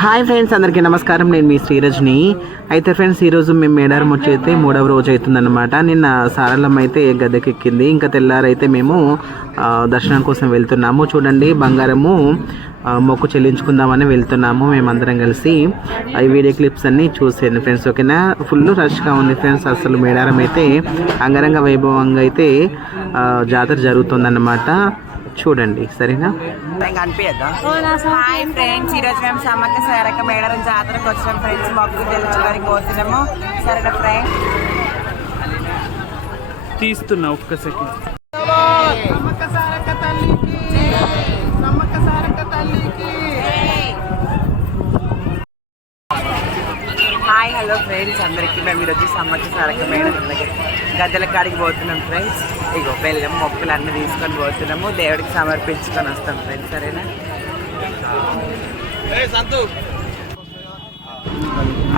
Hi friends అందరికీ నమస్కారం. నేను మీ శ్రీరజ్ని. అయితే ఫ్రెండ్స్ ఈరోజు మేము మేడారం వచ్చి అయితే మూడవ రోజు అవుతుందన్నమాట. నిన్న సారళం అయితే గద్దెకెక్కింది. ఇంకా తెల్లారైతే మేము దర్శనం కోసం వెళ్తున్నాము. చూడండి బంగారము మొక్కు చెల్లించుకుందామని వెళ్తున్నాము మేమందరం కలిసి. ఈ వీడియో క్లిప్స్ అన్నీ చూసాను ఫ్రెండ్స్ ఓకేనా? ఫుల్ రష్గా ఉంది ఫ్రెండ్స్ అసలు మేడారం అయితే. అంగరంగ వైభవంగా అయితే జాతర జరుగుతుందన్నమాట. చూడండి సరేనా? హాయ్ ఫ్రెండ్స్ ఈరోజు మేము సమ్మక్క సారక్క మేడారం జాతరకు వచ్చినాం ఫ్రెండ్స్. మొక్కు తెలుసుకోవడానికి పోతున్నాము సరేనా ఫ్రెండ్స్ తీస్తున్నా ఒక్క సెకండ్ హాయ్ హలో ఫ్రెండ్స్. అందరికీ మేము ఈరోజు సమ్మక్క సారక్క దగ్గర గద్దెల కాడికి పోతున్నాం ఫ్రెండ్స్. ఇగో బెల్లం మొక్కలు అన్నీ తీసుకొని పోతున్నాము. దేవుడికి సమర్పించుకొని వస్తాం ఫ్రెండ్స్ సరేనా?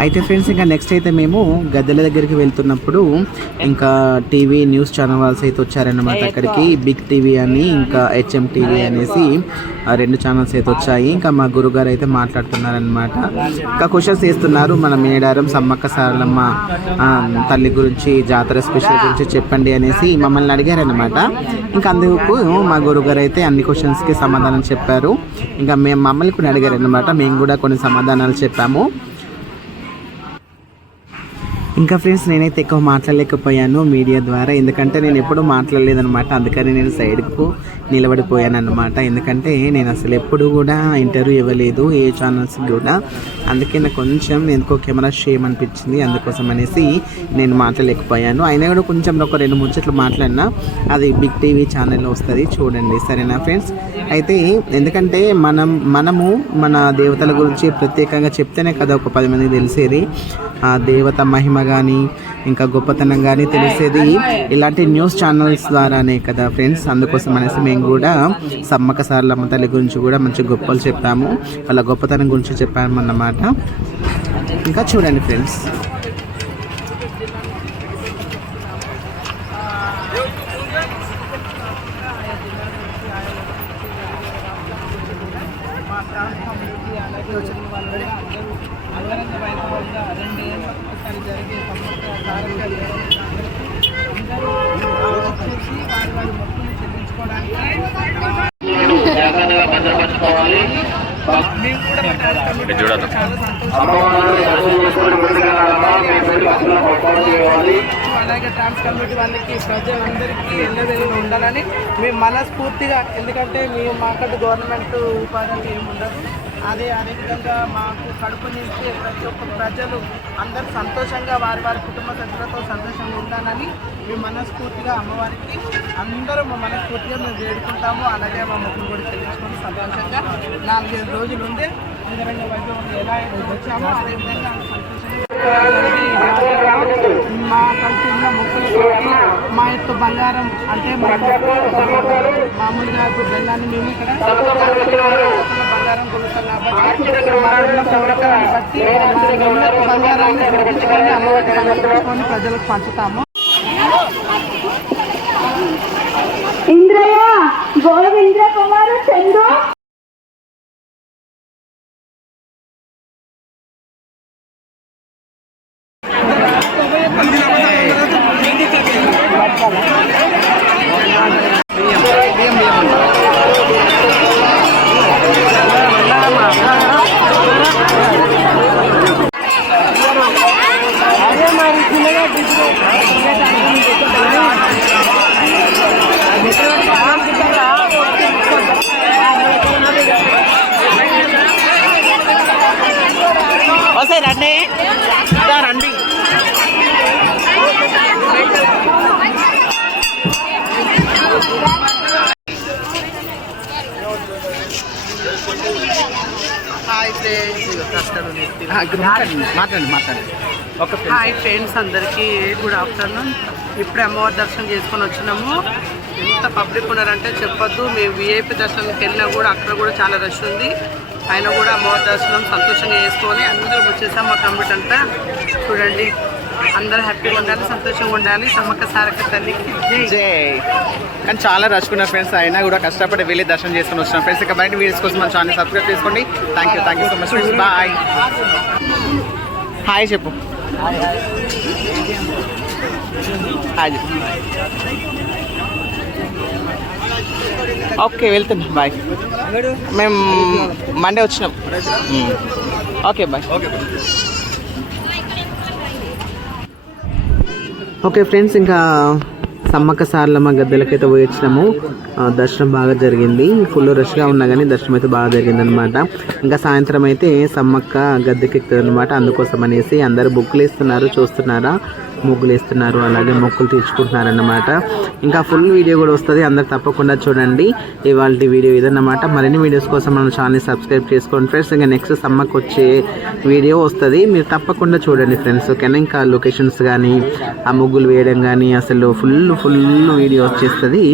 అయితే ఫ్రెండ్స్ ఇంకా నెక్స్ట్ అయితే మేము గద్దెల దగ్గరికి వెళ్తున్నప్పుడు ఇంకా టీవీ న్యూస్ ఛానల్ వాళ్ళస్ అయితే వచ్చారన్నమాట అక్కడికి. బిగ్ టీవీ అని ఇంకా హెచ్ఎం టీవీ అనేసి రెండు ఛానల్స్ అయితే వచ్చాయి. ఇంకా మా గురుగారు అయితే మాట్లాడుతున్నారనమాట ఇంకా క్వశ్చన్స్ వేస్తున్నారు మన మేడారం సమ్మక్క సారలమ్మ తల్లి గురించి జాతర స్పెషల్ గురించి చెప్పండి అనేసి మమ్మల్ని అడిగారనమాట ఇంకా అందుకు మా గురుగారు అయితే అన్ని క్వశ్చన్స్కి సమాధానం చెప్పారు. ఇంకా మేము మమ్మల్ని కూడా అడిగారనమాట మేము కూడా కొన్ని సమాధానాలు చెప్పాము. ఇంకా ఫ్రెండ్స్ నేనైతే ఎక్కువ మాట్లాడలేకపోయాను మీడియా ద్వారా. ఎందుకంటే నేను ఎప్పుడూ మాట్లాడలేదనమాట అందుకని నేను సైడ్కు నిలబడిపోయాను అనమాట ఎందుకంటే నేను అసలు ఎప్పుడు కూడా ఇంటర్వ్యూ ఇవ్వలేదు ఏ ఛానల్స్ కూడా. అందుకే నాకు కొంచెం ఎందుకో కెమెరా షేమ్ అనిపించింది. అందుకోసం అనేసి నేను మాట్లాడలేకపోయాను. అయినా కూడా కొంచెం ఒక రెండు ముచ్చట్లు మాట్లాడినా అది బిగ్ టీవీ ఛానల్లో వస్తుంది. చూడండి సరేనా ఫ్రెండ్స్? అయితే ఎందుకంటే మనం మనము మన దేవతల గురించి ప్రత్యేకంగా చెప్తేనే కదా ఒక పది మందికి తెలిసేది. ఆ దేవత మహిమ కానీ ఇంకా గొప్పతనం కానీ తెలిసేది ఇలాంటి న్యూస్ ఛానల్స్ ద్వారానే కదా ఫ్రెండ్స్. అందుకోసం అనేసి మేము కూడా సమ్మక సార్లమ్మ తల్లి గురించి కూడా మంచి గొప్పలు చెప్పాము. వాళ్ళ గొప్పతనం గురించి చెప్పాము అన్నమాట. ఇంకా చూడండి ఫ్రెండ్స్. అంగరంగ వైభవంగా రెండు ఏళ్ళ ఒకసారి జరిగే సంవత్సర కార్యక్రమం అందరూ వచ్చేసి వారి వారి మొక్కులు చెల్లించుకోవడానికి మేము కూడా మా టాస్క్ కమిటీ చాలా సంతోషం అలాగే ట్రాన్స్ కమ్యూనిటీ వాళ్ళకి ప్రజలందరికీ ఎల్లవేళ ఉండాలని మేము మనస్ఫూర్తిగా ఎందుకంటే మేము మాకంటూ గవర్నమెంట్ ఉపాధి ఏమి ఉండదు అదే అదేవిధంగా మాకు కడుపు నింపే ప్రతి ఒక్క ప్రజలు అందరూ సంతోషంగా వారి వారి కుటుంబ సభ్యులతో సంతోషంగా ఉండాలని మేము మనస్ఫూర్తిగా అమ్మవారికి అందరూ మా మనస్ఫూర్తిగా మేము వేడుకుంటాము. అలాగే మా ముగ్గురు కూడా చెల్లించుకొని సంతోషంగా నాలుగైదు రోజులు ఉండే అంగరంగ వైద్యం ఎలా వచ్చామో అదేవిధంగా సంతోషంగా బంగారం అంటే మామూలుగా ఇప్పుడు బెల్లాన్ని మేము ఇక్కడ బంగారం కొలుస్తాం కాబట్టి బంగారాన్ని ప్రజలకు పంచుతాము ఇంద్రయ్య గోవింద్ర కుమారు చందు వస్తాయి రండి దా రండి హాయ్ ఫ్రెండ్స్ మాట్లాడండి మాట్లాడండి. ఒక హాయ్ ఫ్రెండ్స్ అందరికీ గుడ్ ఆఫ్టర్నూన్. ఇప్పుడే అమ్మవారి దర్శనం చేసుకొని వచ్చినాము. ఎంత పబ్లిక్ ఉన్నారంటే చెప్పొద్దు. మేము విఐపి దర్శనంకి వెళ్ళినా కూడా అక్కడ కూడా చాలా రష్ ఉంది. అయినా కూడా అమ్మవారి దర్శనం సంతోషంగా చేసుకొని అందరం వచ్చేసాం మా కంప్లీట్ అంతా. చూడండి. అందరూ హ్యాపీగా ఉండాలి సంతోషంగా ఉండాలి. సమ్మక్క సారక్క తల్లికి జై. జై. కానీ చాలా రష్కున్నారు ఫ్రెండ్స్ అయినా కూడా కష్టపడి వెళ్ళి దర్శనం చేసుకుని వచ్చిన ఫ్రెండ్స్ ఇక బయట వీడియోస్ కోసం మన ఛానల్ సబ్స్క్రైబ్ చేసుకోండి. Thank you thank you so much friends bye hi చెప్పు. హాయ్ చెప్పు. ఓకే వెళ్తున్నా. బాయ్ మేము మండే వచ్చినాం. ఓకే బాయ్ ఓకే ఫ్రెండ్స్ ఇంకా సమ్మక్క సార్లమ్మ గద్దెలకైతే పోయి వచ్చినాము. దర్శనం బాగా జరిగింది. ఫుల్ రష్గా ఉన్నా కానీ దర్శనం అయితే బాగా జరిగింది అనమాట ఇంకా సాయంత్రం అయితే సమ్మక్క గద్దెకెక్కుతుంది అనమాట అందుకోసం అనేసి అందరూ బుక్కులు వేస్తున్నారు చూస్తున్నారా? ముగ్గులు వేస్తున్నారు అలాగే మొక్కులు తీర్చుకుంటున్నారన్నమాట. ఇంకా ఫుల్ వీడియో కూడా వస్తుంది. అందరు తప్పకుండా చూడండి. ఇవాళ వీడియో ఇదన్నమాట. మరిన్ని వీడియోస్ కోసం మన ఛానల్ సబ్స్క్రైబ్ చేసుకోండి ఫ్రెండ్స్. ఇంకా నెక్స్ట్ సమ్మక్ వచ్చే వీడియో వస్తుంది. మీరు తప్పకుండా చూడండి ఫ్రెండ్స్ ఓకేనా? ఇంకా లొకేషన్స్ కానీ ఆ ముగ్గులు వేయడం కానీ అసలు ఫుల్ ఫుల్ వీడియో వచ్చేస్తుంది.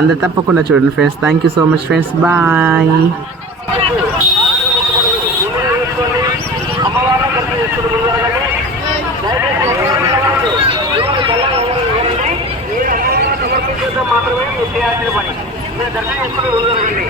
అందరు తప్పకుండా చూడండి friends thank you so much friends bye మాత్రమే చేయాల్సిన పని. మీరు దర్శనం చేసుకుని జరగండి